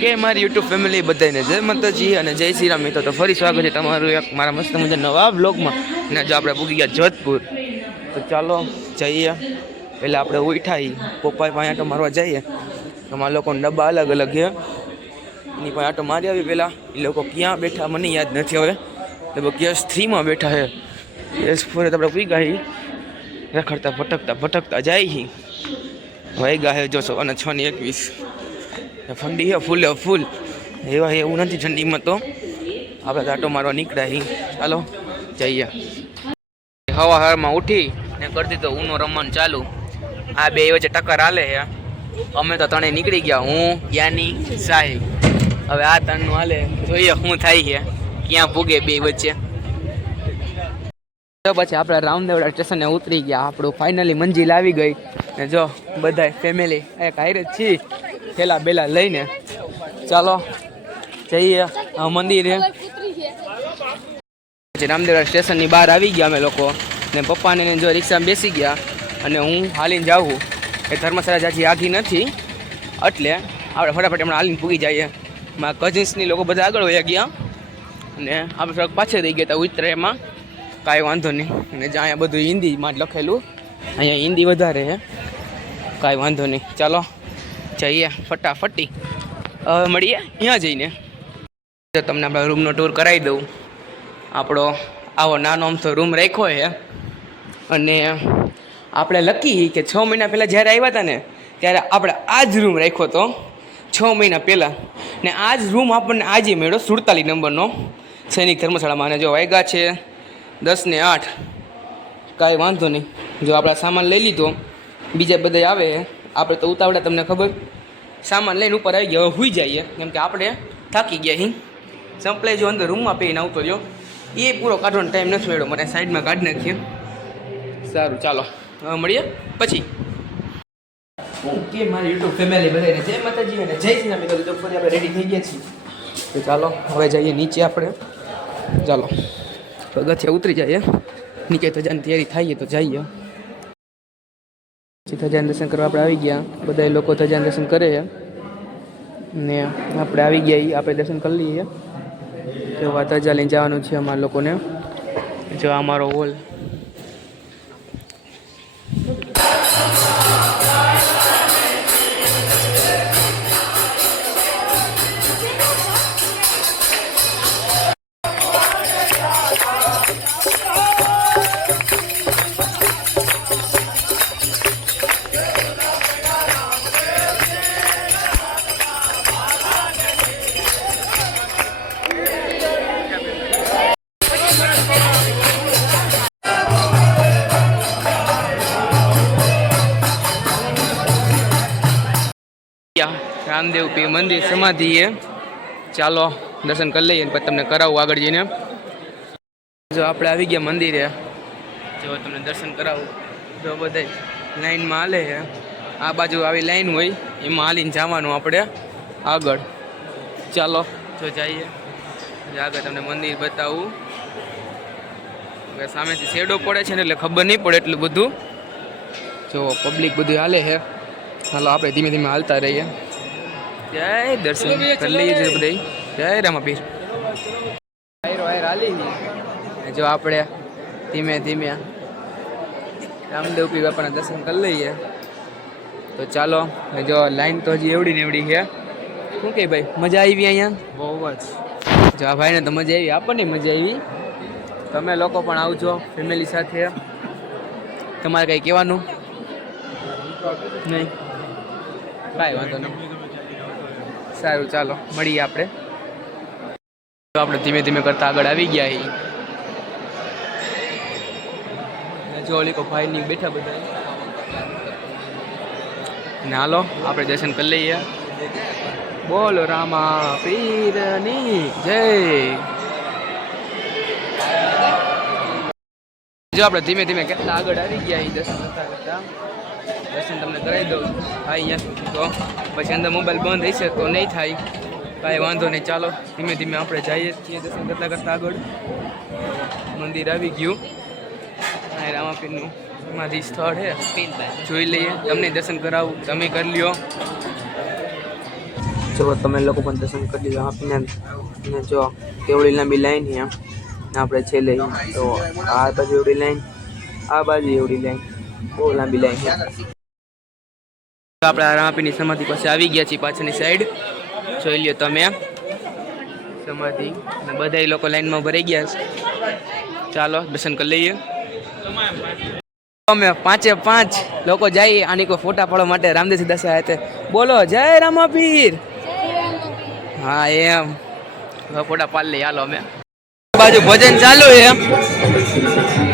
કે મારી YouTube family બધાને જય માતાજી અને જય શ્રી રામ. મિત્રો તો ફરી સ્વાગત છે તમારું એક મારા મસ્ત મજા નવા બ્લોગમાં. અને જો આપણે પૂગી ગયા જોધપુર, તો ચાલો જઈએ. એટલે આપણે ઉઠાઈ પપ્પા પાસે આટો મારવા જઈએ. અમારા લોકોને ડબ્બા અલગ અલગ છે, એની પાસે આટો મારી આવી. પહેલાં એ લોકો ક્યાં બેઠા મને યાદ નથી હવે. તો કેસ 3માં બેઠા છે. કેસ 4 આપણે પૂગી ગયા રખડતા ભટકતા જાય છે. વાઈ ગયા છે જો 6:21. ઠંડી છે ફૂલ એવા એવું નથી ઠંડીમાં. તો આપણે આટો મારવા નીકળ્યા. ચાલો જઈએ. હવામાં ઉઠી ને કરી દીધો ઊનો રમવાનું ચાલુ. આ બે વચ્ચે ટક્કર હાલે છે. અમે તો ત્રણેય નીકળી ગયા, હું યાની સાહેબ. હવે આ ત્રણનું હાલે, જોઈએ શું થાય છે, ક્યાં પૂગે બે વચ્ચે. તો પછી આપણે રામદેવડા સ્ટેશને ઉતરી ગયા. આપણું ફાઇનલી મંજિલ આવી ગઈ. ને જો બધા ફેમિલી એક હારે જ છીએ, થેલા બેલા લઈને. ચાલો જઈએ મંદિરે. પછી રામદેવડા સ્ટેશનની બહાર આવી ગયા અમે લોકો. ને પપ્પાને જો રિક્ષામાં બેસી ગયા અને હું હાલીને જાઉં. એ ધર્મશાળા જાજી આઘી નથી, એટલે આપણે ફટાફટ હમણાં હાલીને પૂગી જઈએ. મારા કઝિન્સની લોકો બધા આગળ વયા ગયા અને આપણે થોડાક પાછળ રહી ગયા હતા ઉત્તરાયણમાં. કાંઈ વાંધો નહીં. અને જ્યાં અહીંયા બધું હિન્દીમાં જ લખેલું, અહીંયા હિન્દી વધારે છે. કાંઈ વાંધો નહીં, ચાલો જઈએ ફટાફટી. હવે મળીએ ત્યાં જઈને. તમને આપણા રૂમનો ટૂર કરાવી દઉં. આપણો આવો નાનો અમથો રૂમ રાખ્યો છે. અને આપણે લકી કે 6 મહિના પહેલાં જ્યારે આવ્યા હતા ને, ત્યારે આપણે આ જ રૂમ રાખ્યો હતો 6 મહિના પહેલાં. ને આ જ રૂમ આપણને આજે મળ્યો 47 નંબરનો સૈનિક ધર્મશાળામાં. અને જો વાગ્યા છે 10:08. કાંઈ વાંધો નહીં. જો આપણા સામાન લઈ લીધો, બીજા બધા આવે. આપણે તો ઉતાવળા, તમને ખબર. સામાન લઈને ઉપર આવી ગયા. હવે સૂઈ જઈએ, કેમ કે આપણે થાકી ગયા. સંપલાઈ જો અંદર રૂમમાં પહેરીને આવતો રહ્યો, એ પૂરો કાઢવાનો ટાઈમ નથી મળ્યો મને. સાઈડમાં કાઢી નાખીએ. સારું ચાલો હવે મળીએ પછી. ઓકે મારી યુટ્યુબ ફેમિલી બધાને જય માતાજી અને જય શ્રી રામ. મિત્રો તો ફરી આપણે રેડી થઈ ગયા છીએ. તો ચાલો હવે જઈએ નીચે આપણે. ચાલો પગથિયા ઉતરી જઈએ નીચે. ધજાની તૈયારી થઈએ તો જઈએ. ધજાના દર્શન કરવા આપણે આવી ગયા. બધા લોકો ધજાના દર્શન કરે છે ને આપણે આવી ગયા. આપણે દર્શન કરી લઈએ. જો આ ધજા લઈને જવાનું છે અમારા લોકોને. જો અમારો હોલ. રામદેવ પીર મંદિર સમાધિ એ. ચાલો દર્શન કરી લઈએ, પછી તમને કરાવું આગળ જઈને. જો આપણે આવી ગયા મંદિરે. જો તમને દર્શન કરાવું. જો બધા લાઈનમાં હાલે છે. આ બાજુ આવી લાઈન હોય, એમાં હાલીને જવાનું આપણે આગળ. ચાલો જો જઈએ. આગળ તમને મંદિર બતાવું. સામેથી શેડો પડે છે ને, એટલે ખબર નહીં પડે એટલું બધું. જો પબ્લિક બધું હાલે છે. ચાલો આપણે ધીમે ધીમે હાલતા રહીએ. જય દર્શન કરી લઈએ છે બધા. જય રામાપીર. હાલી જો આપણે ધીમે ધીમે રામદેવ પીર બાપાના દર્શન કરી લઈએ. તો ચાલો. જો લાઈન તો હજી એવડી ને એવડી છે. શું કે ભાઈ, મજા આવી અહીંયા? બહુ જ. જો આ ભાઈને તો મજા આવી, આપણને મજા આવી. તમે લોકો પણ આવજો ફેમિલી સાથે. તમારે કંઈ કહેવાનું નહીં? કાંઈ વાંધો નહીં. સારું ચાલો મળીએ આપણે. તો આપણે ધીમે ધીમે કરતા આગળ આવી ગયા. જો ઓલી ભાઈની બેઠા બધા. ને હાલો આપણે દર્શન કરી લઈએ. બોલો રામા પીરની જય. જો આપણે ધીમે ધીમે કેટલા આગળ આવી ગયા. દર્શન કરતા દર્શન તમને કરાવી દઉં. હા અહીંયા તો પછી અંદર મોબાઈલ બંધ હશે તો નહીં થાય. કાંઈ વાંધો નહીં. ચાલો ધીમે ધીમે આપણે જઈએ છીએ દર્શન કરતાં આગળ. મંદિર આવી ગયું. આ રામાપીરનું સમાધિ સ્થળ છે, જોઈ લઈએ. તમને દર્શન કરાવું, તમે કરી લ્યો. જો તમે લોકો પણ દર્શન કરી લીધા આપીને જો કેવડી લાંબી લાઈન છે આપણે છેલ્લે તો આ બાજુ એવડી લાઈન આ બાજુ એવડી લાઈન બહુ લાંબી લાઈન છે. આપણે રામાપીરની સમાધિ પાસે આવી ગયા છીએ પાછળની સાઈડ જોઈ લ્યો તમે સમાધિ અને બધા લોકો લાઈનમાં ભરાઈ ગયા છે. ચાલો દર્શન કરી લઈએ. અમે 5 લોકો જઈએ આની કોઈ ફોટા પાડવા માટે રામદેવજી દશા હાથે બોલો જય રામાપીર. હા એમ ફોટા પાડી લઈએ હાલો. અમે બાજુ ભજન ચાલુ છે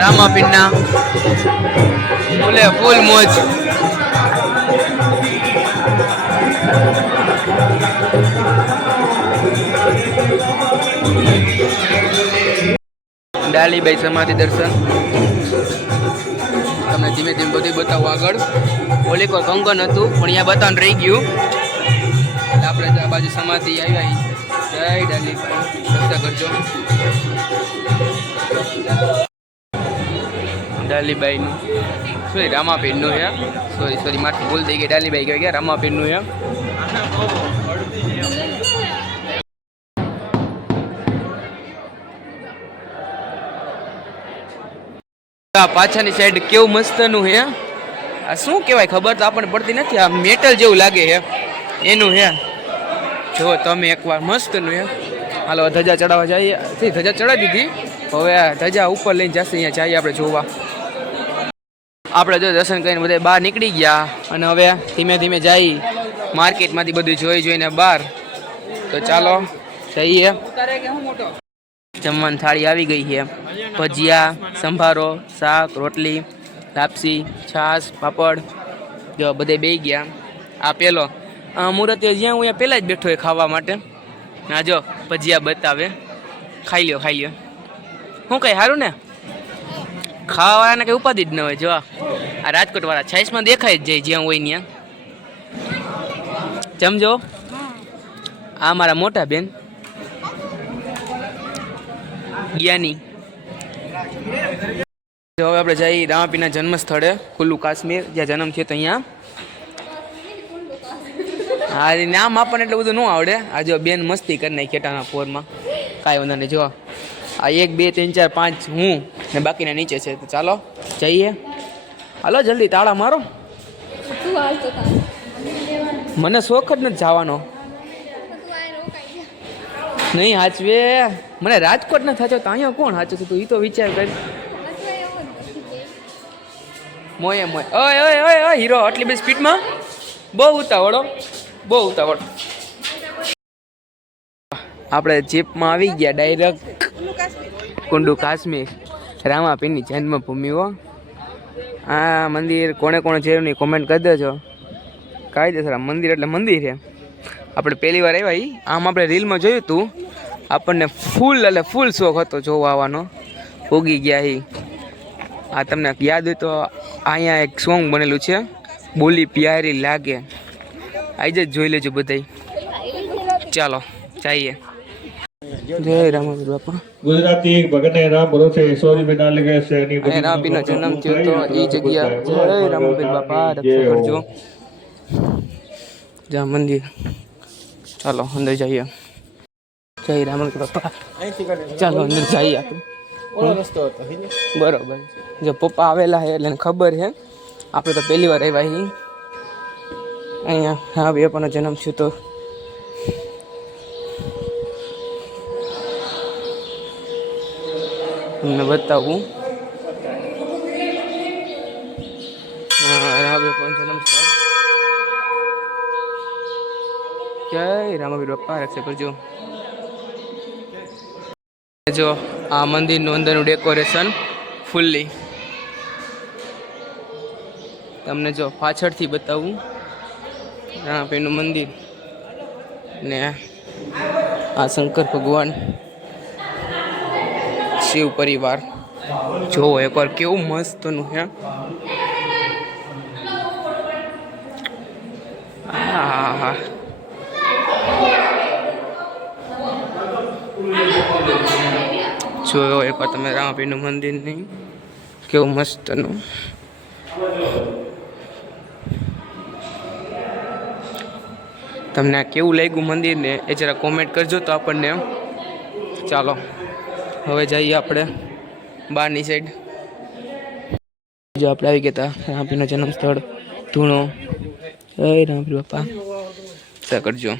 રામાપીરના ફૂલે ફૂલ મોજ. ડાલીબાઈ સમાધિ દર્શન તમને ધીમે ધીમે બધું બતાવું આગળ. ઓલી કોઈ કંકન હતું પણ અહીંયા બતાવવાનું રહી ગયું એટલે આપણે આ બાજુ સમાધિ આવ્યા. જય ડાલીબાઈ રક્ષા કરજો. ડાલીબાઈનું સોરી રામાપીરનું છે સોરી માથું ભૂલ થઈ ગઈ. ડાલીબાઈ કહેવાય ગયા રામાપીરનું છે. પાછળની સાઈડ કેવું મસ્તનું હે. આ શું કહેવાય ખબર તો આપણને પડતી નથી. આ મેટલ જેવું લાગે છે એનું હે. જો તમે એકવાર મસ્તનું હે. હાલો ધજા ચડાવવા જઈએ. ધજા ચડાવી દીધી હવે ધજા ઉપર લઈને જશે. અહીંયા જઈએ આપણે જોવા. આપણે જો દર્શન કરીને બધા બહાર નીકળી ગયા અને હવે ધીમે ધીમે જઈ માર્કેટમાંથી બધું જોઈને બહાર. તો ચાલો જઈએ. જમવાની થાળી આવી ગઈ છે. ભજીયા સંભારો શાક રોટલી લાપસી છાશ પાપડ જો બધે બેસી ગયા. આ પેલો મુહૂર્ત જ્યાં હું પહેલાં જ બેઠો હોય ખાવા માટે. ના જો ભજીયા બતાવે ખાઈ લ્યો શું કઈ સારું ને ખાવાવાળાને કંઈ ઉપાધિ જ ન હોય. જો આ રાજકોટવાળા છાશમાં દેખાય જ જાય જ્યાં હોય ત્યાં. સમજો આ મારા મોટા બેન જ્ઞાની. હવે આપણે જઈએ રામાપીરના જન્મ સ્થળે કુલ્લુ કાશ્મીર જ્યાં જન્મ થયો. તો અહીંયા હા નામ આપણને એટલું બધું ન આવડે. આ જો બેન મસ્તી કરી નાખી ખેટાના પોરમાં. કાંઈ વાંધો નહીં. જો આ 1 2 3 4 5 હું ને બાકીના નીચે છે. તો ચાલો જઈએ. હાલો જલ્દી તાળા મારો. મને શોખ જ નથી જવાનો. નહીં હાચવે મને રાજકોટ ન થાચો તો અહીંયા કોણ હાચું તું એ તો વિચાર કરી. મોય ઓય ઓય ઓય હીરો આટલી બધી સ્પીડમાં બહુ ઉતાવળો. આપણે જીપમાં આવી ગયા ડાયરેક્ટ કુંડુ કાશ્મીર રામાપીરની જન્મભૂમિ. હો આ મંદિર કોણે જોયું નહીં કોમેન્ટ કરી દેજો. કાયદેસર મંદિર એટલે મંદિર છે. આપણે પહેલી વાર આવ્યા આમ આપણે રીલમાં જોયું હતું. આપણને ફૂલ શોખ હતો જોવા આવવાનો. ઉગી ગયા આ તમને યાદ હોય તો અહીંયા એક સોંગ બનેલું છે બોલી પ્યારી લાગે. આજે જ જોઈ લેજો બધા. ચાલો જઈએ. જય રામાપીર બાપા. ગુજરાતી ભગને રામ ભરોસે સોરી બના લગે છે ની બધી રામાપીરનો જન્મ થયો તો એ જગ્યા. જય રામાપીર બાપા રક્ષા કરજો. જા મંદિર. ચાલો અંદર જઈએ. જય રામાપીર બાપા. ચાલો અંદર જઈએ આપણે. બરોબર. જો પપ્પા આવેલા છે એટલે ખબર છે. આપણે તો પહેલી વાર આવ્યા છીએ અહીંયા. હા બાપાનો જન્મ થયો તો તમને બતાવું. જન્મ સ્થળ. જય રામાપીર બાપા રક્ષા કરજો. જો આ મંદિરનું અંદરનું ડેકોરેશન ફૂલ્લી તમને જો પાછળથી બતાવું. રામાપીરનું મંદિર ને આ શંકર ભગવાન શિવ પરિવાર. જોવો એકવાર કેવું મસ્તનું છે. હા જોયો એકવાર તમે રામાપીરનું મંદિર નહીં કેવું મસ્તનું. તમને આ કેવું લાગ્યું મંદિરને એ જરા કોમેન્ટ કરજો તો આપણને. ચાલો હવે જઈએ આપણે બહારની સાઈડ. જો આપણે આવી ગયા હતા રામપીરનું જન્મ સ્થળ ધૂણો. જય રામપીર બાપા સા કરજો.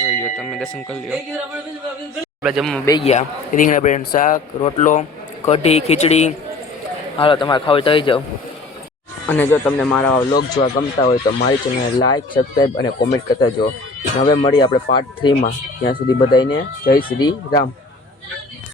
જોઈ લો તમે દર્શન કરી લ્યો. આપણે જમવા બે ગયા રીંગણા બટેટાનું શાક, રોટલો, કઢી, ખીચડી. હાલો તમારે ખાવું તો આવી જાઓ. અને જો તમને મારા વ્લોગ જોવા ગમતા હોય તો મારી ચેનલને લાઈક, સબસ્ક્રાઈબ અને કોમેન્ટ કરતા જો. હવે મળીએ આપણે પાર્ટ 3માં. ત્યાં સુધી બધાને જય શ્રી રામ.